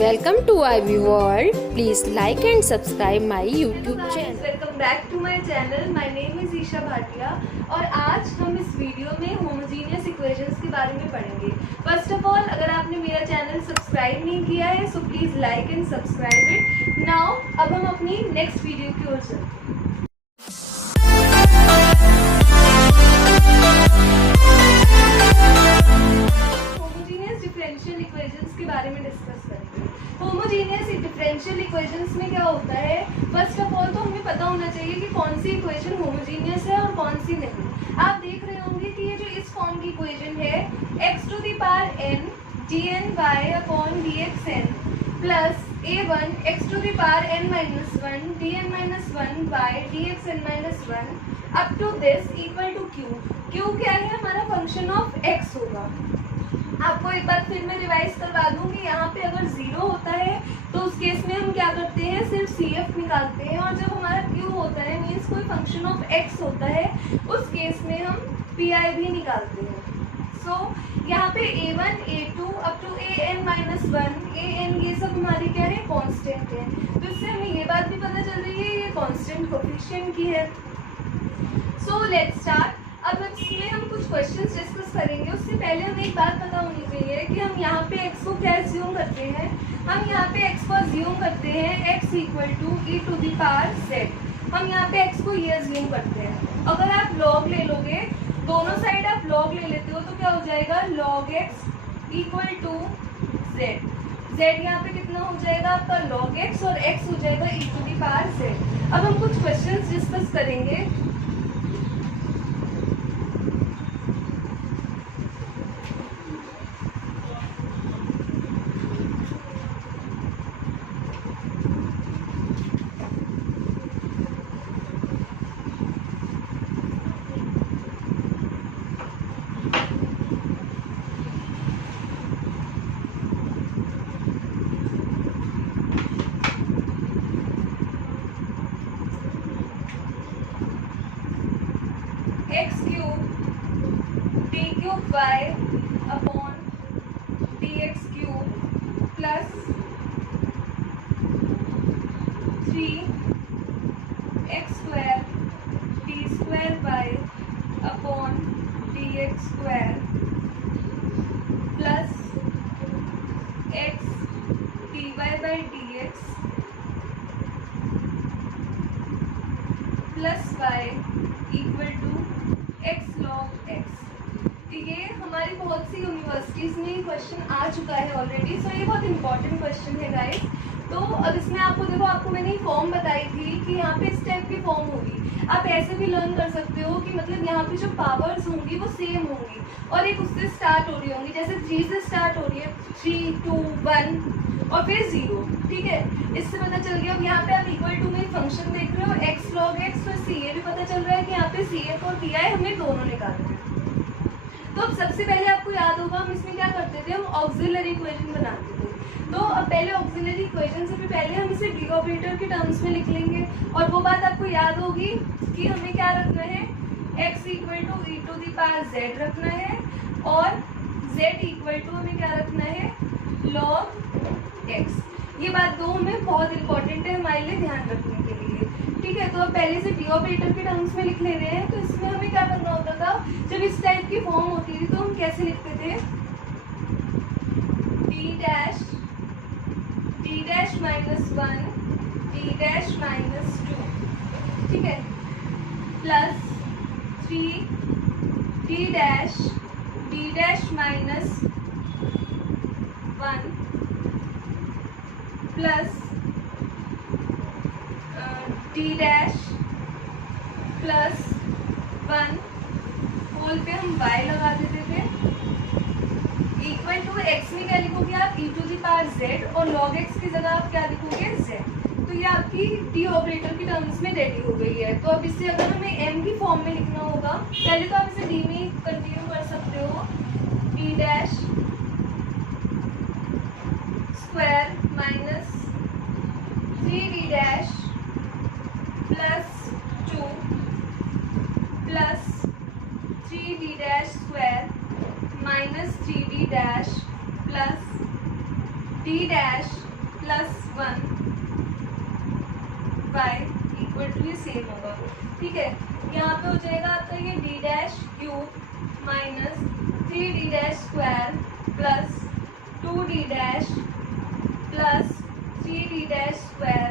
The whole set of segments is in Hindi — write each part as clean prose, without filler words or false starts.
Welcome to IB World. Please like and subscribe my YouTube channel. Welcome back to my channel. My name is Isha Bhatia और आज हम इस वीडियो में होमोजीनियस इक्वेशंस के बारे में पढ़ेंगे. फर्स्ट ऑफ ऑल, अगर आपने मेरा चैनल सब्सक्राइब नहीं किया है so please like and subscribe it. Now अब हम अपनी नेक्स्ट वीडियो की ओर चलते हैं. होमोजीनियस डिफरेंशियल इक्वेशंस के बारे में डिस्कस करेंगे. होमोजीनियस डिफरेंशियल इक्वेशंस में क्या होता है? फर्स्ट ऑफ ऑल तो हमें पता होना चाहिए कि कौन सी इक्वेशन होमोजीनियस है और कौन सी नहीं. आप देख रहे होंगे कि ये जो इस फॉर्म की इक्वेशन है x to the power n dny upon dxn plus a1 x to the power n minus 1 dn minus 1 by dxn minus 1 up to this equal to q क्या है? हमारा फंक्शन ऑफ x होगा. आपको एक बार फिर मैं रिवाइज करवा दूं कि यहाँ पे अगर 0 होता है तो उस केस में हम क्या करते हैं, सिर्फ CF निकालते हैं. और जब हमारा Q होता है मीन्स कोई फंक्शन ऑफ X होता है, उस केस में हम PI भी निकालते हैं. सो यहाँ पे A1 A2 up to AN minus 1 AN ये सब हमारी क्या है, कॉन्स्टेंट है. तो इससे हमें ये बात भी पता चल रही है ये कॉन्स्टेंट कोफिशिएंट की है. So let's start. अब इसमें हम कुछ क्वेश्चंस डिस्कस करेंगे. उससे पहले हमें एक बात पता होनी चाहिए कि हम यहाँ पे x को क्या एज्यूम करते हैं. हम यहाँ पे x को एज्यूम करते हैं x equal to e to the power z. हम यहाँ पे x को ये एज्यूम करते हैं. अगर आप log ले लोगे, दोनों साइड आप log ले लेते हो तो क्या हो जाएगा, log x equal to z. z यहाँ पे कितना हो जाएगा आपका log x और x हो जाएगा e to the power z. अब हम कुछ क्वेश्चंस डिस्कस करेंगे. x cube t cube y upon dx cube plus 3x square t square y upon dx square plus x dy by dx plus y equal to x log x. ये हमारी बहुत सी यूनिवर्सिटीज़ में क्वेश्चन आ चुका है ऑलरेडी. सो ये बहुत इंपॉर्टेंट क्वेश्चन है गाइस. तो अब इसमें आपको देखो, आपको मैंने फॉर्म बताई थी कि यहाँ पे इस टाइप की फॉर्म होगी. आप ऐसे भी लर्न कर सकते हो कि मतलब यहाँ पे जो पावर्स होंगी वो सेम होंगी और एक उससे स्टार्ट हो रही होंगी. जैसे 3 से स्टार्ट हो रही है, 3 2 1 और फिर 0. ठीक है, इससे पता चल गया. अब यहाँ पे आप इक्वल टू में फंक्शन देख रहे हो x log x. तो इससे ये भी पता चल रहा है कि यहाँ पे CF और PI हमें दोनों निकालने हैं. तो अब सबसे पहले आपको याद होगा हम इसमें क्या करते थे, हम ऑक्सिलरी इक्वेशन बनाते थे. तो अब पहले ऑक्सिलरी इक्वेशन से भी पहले हम इसे डी ऑपरेटर के टर्म्स में लिख लेंगे. और वो बात आपको याद होगी कि हमें क्या रखना है, x equal to e to the power z रखना है और z इक्वल टू हमें क्या रखना है, log x. ये बात दो में बहुत इंपॉर्टेंट है हमारे लिए ध्यान रखने के लिए. ठीक है, तो अब पहले से डी ऑपरेटर के टर्म्स में लिख ले रहे हैं. तो इसमें हमें क्या करना होता था, जब इस टाइप की फॉर्म होती थी तो हम कैसे लिखते थे, d dash minus 1 d dash minus 2. ठीक है, plus 3 d dash minus 1 plus d dash plus 1 whole पे हम y लगा देते थे. इक्वल टू x में क्या लिखोगे आप, e to the power z और log x की जगह आप क्या लिखोगे, z. तो ये आपकी डी ऑपरेटर की टर्म्स में रेडी हो गई है. तो अब इससे अगर हमें m की फॉर्म में लिखना होगा, पहले तो आप इसे d में कंटिन्यू कर सकते हो. d dash square minus 3d dash plus 2 plus 3d dash square minus 3d dash plus d dash plus 1 y equal to ये सेम होगा, ठीक है। यहाँ पे हो जाएगा आपका ये D dash cube minus 3d dash square plus 2d dash plus 3d dash square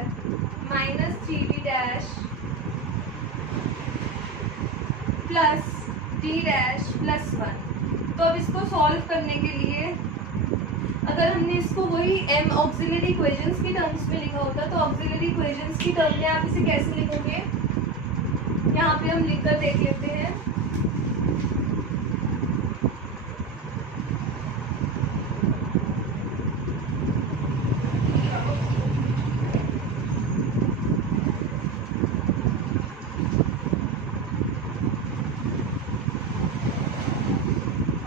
minus 3d dash plus d dash plus 1। तो अब इसको सॉल्व करने के लिए अगर हमने इसको वही m ऑक्सिलरी इक्वेशंस की टर्म्स में लिखा होता तो ऑक्सिलरी इक्वेशंस की टर्म में आप इसे कैसे लिखोगे, यहाँ पे हम लिखकर देख लेते हैं।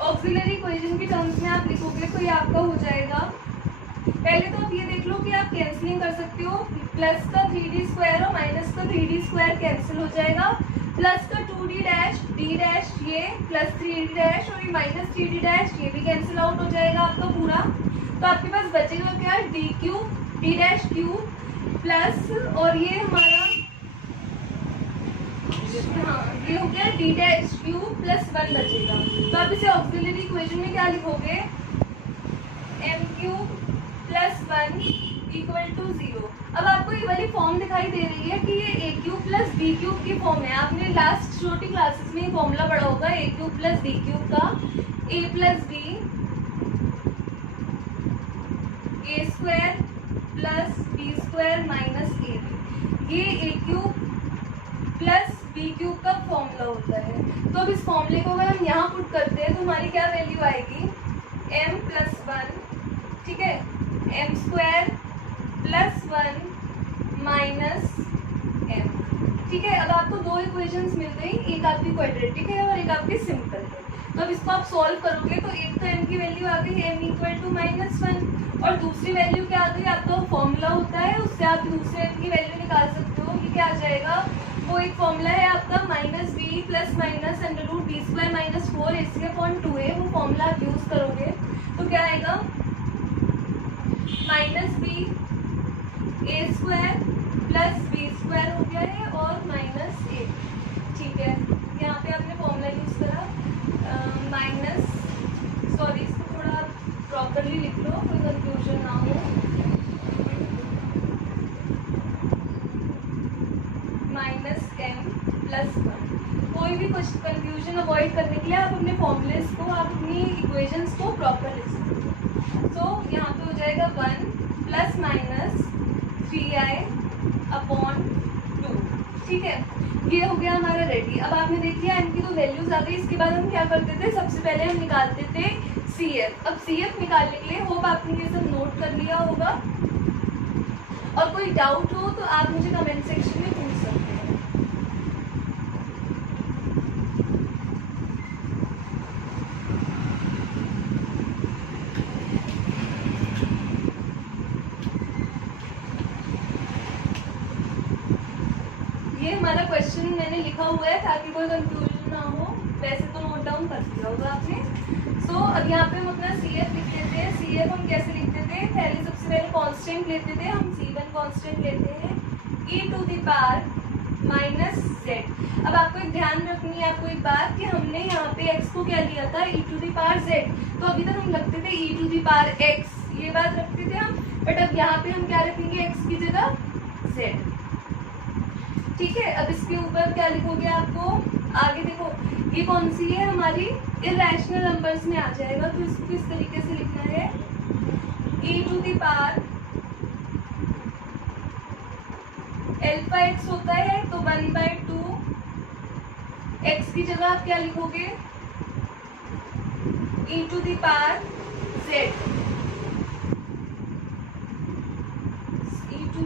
ऑक्सिलरी इक्वेशन की टर्म्स में आप लिखोगे तो ये आपका हो जाएगा, पहले तो आप ये देख लो कि आप कैंसिलिंग कर सकते हो, प्लस का 3d स्क्वायर और माइनस का 3d स्क्वायर कैंसिल हो जाएगा, प्लस का 2d डैश d डैश ये प्लस 3d डैश और ये माइनस 3d डैश ये भी कैंसिल आउट हो जाएगा आपका पूरा। तो आपके पास बचेगा क्या, d cube d dash cube plus और ये हमारा हाँ ये हो गया d डैश क्यूब प्लस 1 बचेगा। तो आप इसे ऑक्सिलरी इक्वेशन में क्या लिखोगे, m cube plus 1 equal to 0। अब आपको ये वाली फॉर्म दिखाई दे रही है कि ये a cube plus b cube की फॉर्म है। आपने लास्ट छोटी क्लासेस में ये फॉर्मूला पढ़ा होगा a cube plus b cube का, a plus b a square plus b square minus a b, ये a cube plus b cube का फॉर्मूला होता है। तो अब इस फॉर्मूले को अगर हम यहाँ पुट करते हैं तो हमारी क्या वैल्यू आएगी, m प्लस 1, ठीक है, m square plus 1 minus m, ठीक है। अब आपको दो इक्वेशंस मिल गई, एक आपकी क्वाड्रेटिक है और एक आपकी सिंपल है। तो अब इसको आप सॉल्व करोगे तो एक तो m की वैल्यू आ गई m इक्वल टू -1 और दूसरी वैल्यू क्या आ गई, आपका फॉर्मूला होता है उससे आप दूसरे m की वैल्यू निकाल सकते हो। ये क्या आ जाएगा, वो एक फॉर्मूला है आपका -b plus minus under root b square minus 4ac/2a, वो फॉर्मूला आप यूज करोगे तो क्या आएगा, -b a square plus b square हो गया है और माइनस a, ठीक है। यहाँ पे आपने फॉर्मूला यूज करा सॉरी इसको थोड़ा प्रॉपरली लिख लो, कोई कंफ्यूजन ना हो, -m प्लस 1। कोई भी कुछ कंफ्यूजन अवॉइड करने के लिए आप अपने फॉर्मूलेस को, आप अपनी इक्वेशंस को प्रॉपर लिख सकते हो। तो यहाँ पे हो जाएगा 1 प्लस माइनस 3i/2, ठीक है। ये हो गया हमारा रेडी। अब आपने देख लिया इनकी तो वैल्यूज आ गई। इसके बाद हम क्या करते थे, सबसे पहले हम निकालते थे CF। अब CF निकालने के लिए होप आपने ये सब नोट कर लिया होगा, और कोई डाउट हो तो आप मुझे कमेंट सेक्शन में पूछ सकते हैं। ये हमारा क्वेश्चन मैंने लिखा हुआ है ताकि कोई कंफ्यूजन ना हो, वैसे तो नोट डाउन कर दिया होगा आपने। सो अब यहाँ पे हम अपना CF लिख देते हैं। CF हम कैसे लिखते थे, पहले सबसे पहले कांस्टेंट लेते थे हम, C1 कांस्टेंट लेते हैं e⁻−z। अब आपको एक ध्यान रखनी है आपको एक बात कि हमने यहाँ पे x को क्या लिया था, e⁻z। तो अभी तक हम रखते थे e⁻x, ये बात रखते थे हम, बट अब यहाँ पे हम क्या रखेंगे x की जगह z, ठीक है। अब इसके ऊपर क्या लिखोगे, आपको आगे देखो ये कौन सी है, हमारी इरेशनल नंबर्स में आ जाएगा। तो इसको किस तरीके से लिखना है, e⁻ अल्फा x होता है तो 1/2 x की जगह आप क्या लिखोगे, e⁻z, e⁻z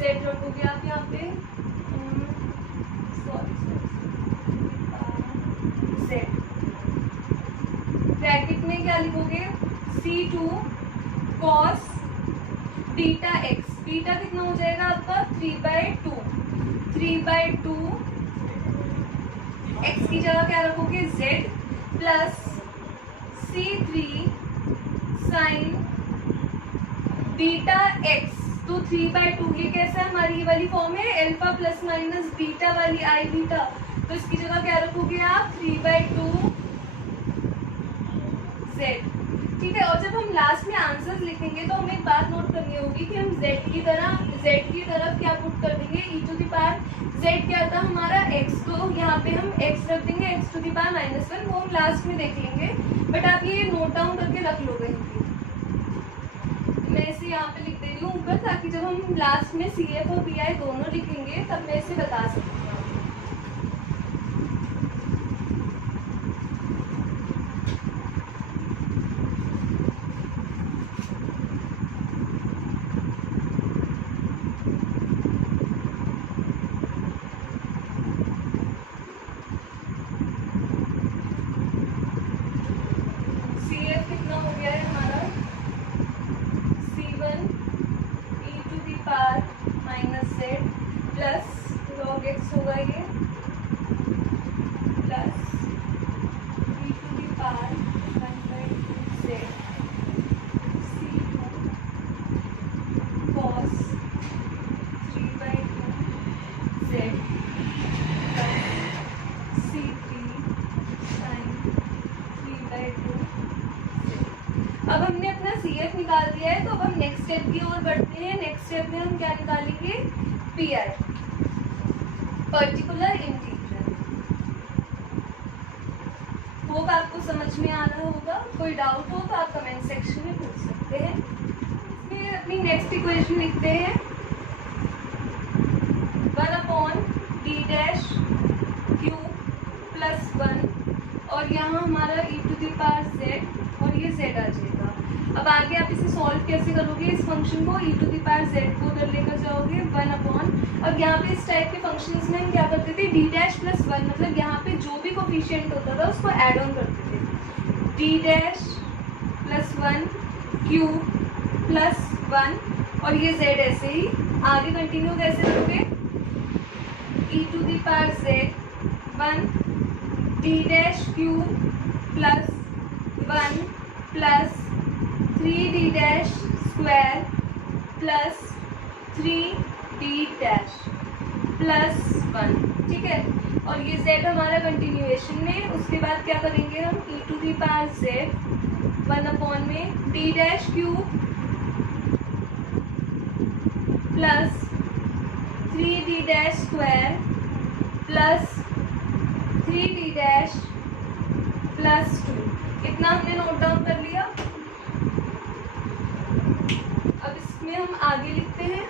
रखोगे आप यहाँ पे, z ब्रैकेट में क्या लिखोगे, C2 cos beta x। Beta कितना हो जाएगा आपका 3/2 x की जगह क्या रखोगे z plus C3 sign beta x, तो 3/2 ये कैसा है, हमारी ये वाली फॉर्म है अल्फा प्लस माइनस बीटा वाली आई बीटा, तो इसकी जगह क्या रखोगे आप 3/2 z। ठीक है, और जब हम लास्ट में आंसर लिखेंगे तो हमें एक बात नोट करनी होगी कि हम z की तरफ क्या पुट कर देंगे, e to the power z क्या था हमारा x, तो यहाँ पे हम x रख देंगे x टू द पावर -1, वो हम लास्ट में देख लेंगे, बट आप ये नोट डाउन करके रख लोगे। मैं इसे यहाँ पे लिख दे रही हूँ ऊपर, ताकि जब हम लास्ट में CF और PI दोनों लिखेंगे तब मैं इसे बता सकती हूँ। CF कितना हो गया है हमारा, C1 e to the power -z plus log x होगा ये, plus e to the power 1/2z, C2 cos 3/2z plus C3 sin 3/2। अब हमने अपना CF निकाल दिया है, तो अब हम नेक्स्ट स्टेप की ओर बढ़ते हैं। नेक्स्ट स्टेप में हम क्या निकालेंगे, PI, पर्टिकुलर इंटीग्रल। होप आपको समझ में आ रहा होगा, कोई डाउट हो तो आप कमेंट सेक्शन में पूछ सकते हैं। इसमें अपनी नेक्स्ट इक्वेशन लिखते हैं 1/d' q प्लस 1, और यहाँ हमारा e to the power z और ये z आ जाएगा। अब आगे आप इसे सॉल्व कैसे करोगे, इस फंक्शन को e to the power z को उधर लेकर जाओगे 1/, अब यहाँ पे इस टाइप के फंक्शंस में हम क्या करते थे, d' प्लस 1, मतलब यहाँ पे जो भी कोफिशिएंट होता था उसको ऐड ऑन करते थे, d' प्लस 1 q प्लस 1, और ये z ऐसे ही आगे कंटिन्यू कैसे करोगे, e to the power z 1 d' q plus 1 plus 3d' square plus 3d' plus 1। ठीक है, और ये z हमारा कंटिन्यूएशन में, उसके बाद क्या करेंगे हम, e to the power z 1/, में d' q plus 3d' square plus 3d' plus 2। इतना हमने नोट डाउन कर लिया। अब इसमें हम आगे लिखते हैं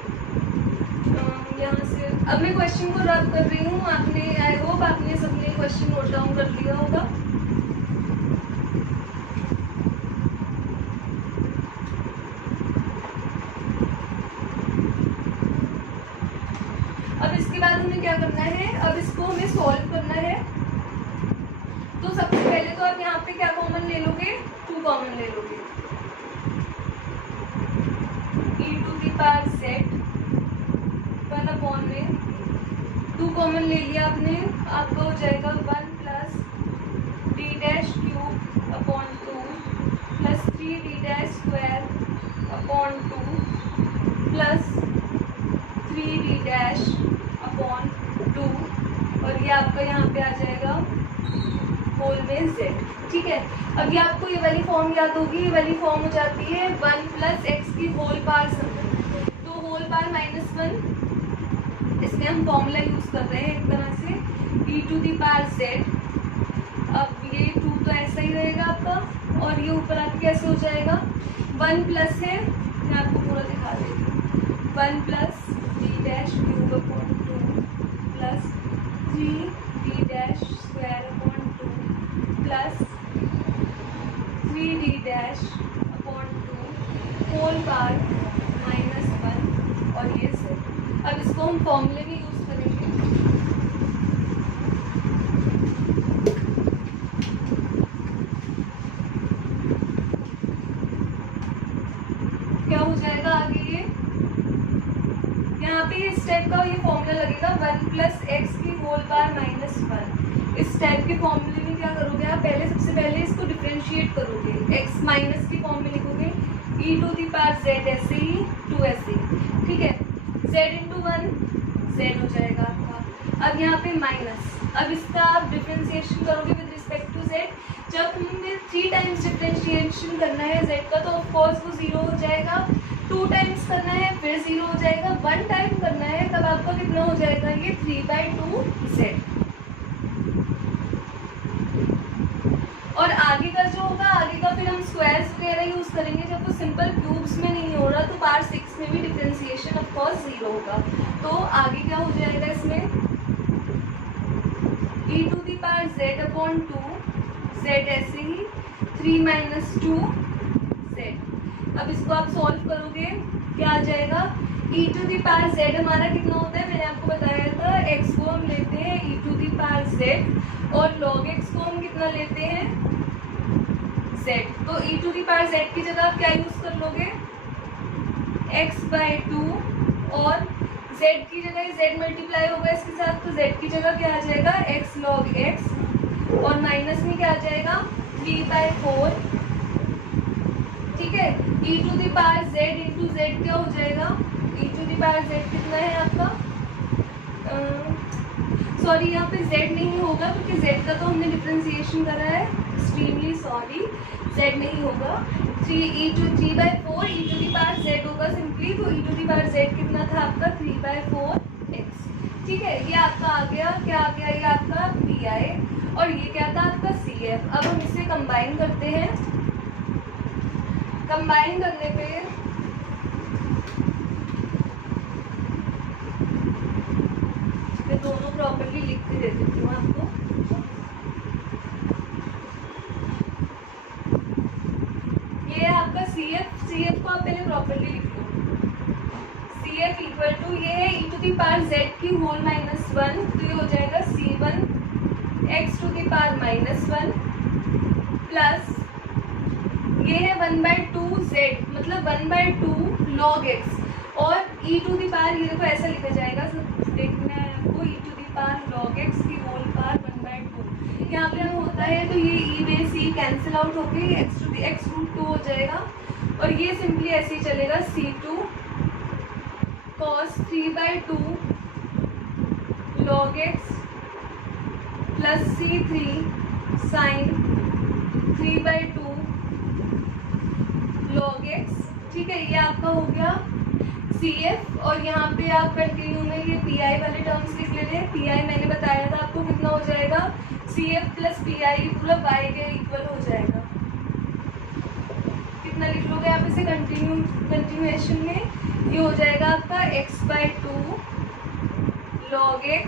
यहाँ से। अब मैं क्वेश्चन को रब कर रही हूँ, आपने, आई होप आपने सबने क्वेश्चन नोट डाउन कर लिया होगा। अब इसके बाद हमें क्या करना है, अब इसको हमें सॉल्व करना है। तो सबसे पहले तो आप यहाँ पे क्या कॉमन ले लोगे, 2 कॉमन ले लोगे, e to the power z 1/, में 2 कॉमन ले लिया आपने, आपका हो जाएगा 1 plus d' cube upon 2 plus 3d' square upon 2 plus 3d' upon 2, और ये आपका यहाँ पे आ जाएगा होल में z। ठीक है, अब ये आपको ये वाली फॉर्म याद होगी, ये वाली फॉर्म हो जाती है 1 प्लस एक्स की होल पावर समथिंग, तो होल पावर -1, इसमें हम फॉर्मूला यूज कर रहे हैं एक तरह से, e to the power z। अब ये 2 तो ऐसा ही रहेगा आपका, और ये ऊपर आके कैसे हो जाएगा, 1 प्लस है, मैं आपको पूरा दिखा देती हूँ, 1 plus d' cube upon 2 plus 3d' square upon 2 plus 3d' upon 2 whole power -1, और ये z। अब इसको हम फॉर्मूले में यूज करेंगे। क्या हो जाएगा आगे, ये यहाँ पे इस टाइप का ये फॉर्मूला लगेगा 1 प्लस एक्स की होल पावर -1। इस टाइप के फॉर्मूले में क्या करोगे आप, पहले सबसे पहले इसको डिफरेंशिएट करोगे, x माइनस की फॉर्म में लिखोगे, ई टू दी पावर जेड ऐसे ही 2 ऐसे ही, ठीक है। जेड इंटू 1 जेड हो जाएगा आपका। अब यहाँ पे माइनस, अब इसका आप डिफ्रेंसिएशन करोगे विद रिस्पेक्ट टू जेड। जब हमें 3 टाइम्स डिफ्रेंशिएशन करना है जेड का तो ऑफकोर्स वो 0 हो जाएगा। 2 टाइम्स करना है फिर 0 हो जाएगा। 1 टाइम करना है तब आपका कितना हो जाएगा, ये 3/2 जेड। और आगे का जो होगा, आगे का फिर हम स्क्वायर्स वगैरह यूज करेंगे। जब वो सिंपल क्यूब्स में नहीं हो रहा तो पावर 6 में भी डिफरेंशिएशन ऑफ कोर्स 0 होगा। तो आगे क्या हो जाएगा इसमें, e to the power z upon 2 z ऐसे ही 3 माइनस 2 z। अब इसको आप सॉल्व करोगे क्या आ जाएगा, e to the power z हमारा कितना होता है, मैंने आपको बताया था x को हम लेते हैं e to the power z और log x को हम कितना लेते हैं z। तो e to the power z की जगह आप क्या यूज कर लोगे, x/2 और z की जगह z मल्टीप्लाई होगा इसके साथ तो z की जगह क्या आ जाएगा, x log x और माइनस में क्या आ जाएगा 3/4, ठीक है। e to the power z into z क्या हो जाएगा, e to the power z कितना है आपका, सॉरी यहाँ पे z नहीं होगा क्योंकि z का तो हमने डिफरेंशिएशन करा है, एक्सट्रीमली सॉरी, z नहीं होगा। 3/4 e to the power z होगा सिंपली, तो e to the power z कितना था आपका 3/4x, ठीक है। ये आपका आ गया, क्या आ गया, ये आपका pi और ये क्या था आपका cf। अब हम इसे कंबाइन करते हैं, कंबाइन करने पे मैं दोनों प्रॉपर्ली लिख के दे देती हूँ आपको। ये है आपका CF को आप पहले प्रॉपर्ली लिख लो। CF इक्वल टू ये है e to the power z की होल -1, तो ये हो जाएगा C1 x to the power -1 plus ये है 1/2 z मतलब 1/2 log x और e टू दी पावर ये देखो ऐसा लिखा जाएगा, देखना है आपको, e to the power log x की होल पावर 1/2। यहाँ पे होता है तो ये e base e cancel out होके x√2 हो जाएगा और ये सिंपली ऐसे ही चलेगा C2 cos 3/2 log x plus C3 sin 3/2 log x, ठीक है। ये आपका हो गया CF और यहाँ पे आप कंटिन्यू में ये PI वाले टर्म्स लिख लेते हैं। PI मैंने बताया था आपको कितना हो जाएगा, CF प्लस PI पूरा y के इक्वल हो जाएगा। कितना लिख लोगे आप इसे कंटिन्यूएशन में, ये हो जाएगा आपका x/2 log x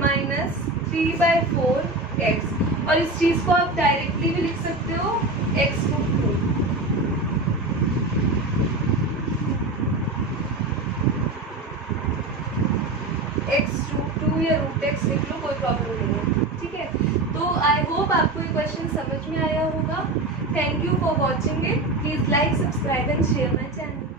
minus 3/4x और इस चीज़ को आप डायरेक्टली भी लिख सकते हो x√2। x√2 या √x लिख लो, कोई प्रॉब्लम नहीं है, ठीक है। तो आई होप आपको ये क्वेश्चन समझ में आया होगा। Thank you for watching it, please like subscribe and share my channel.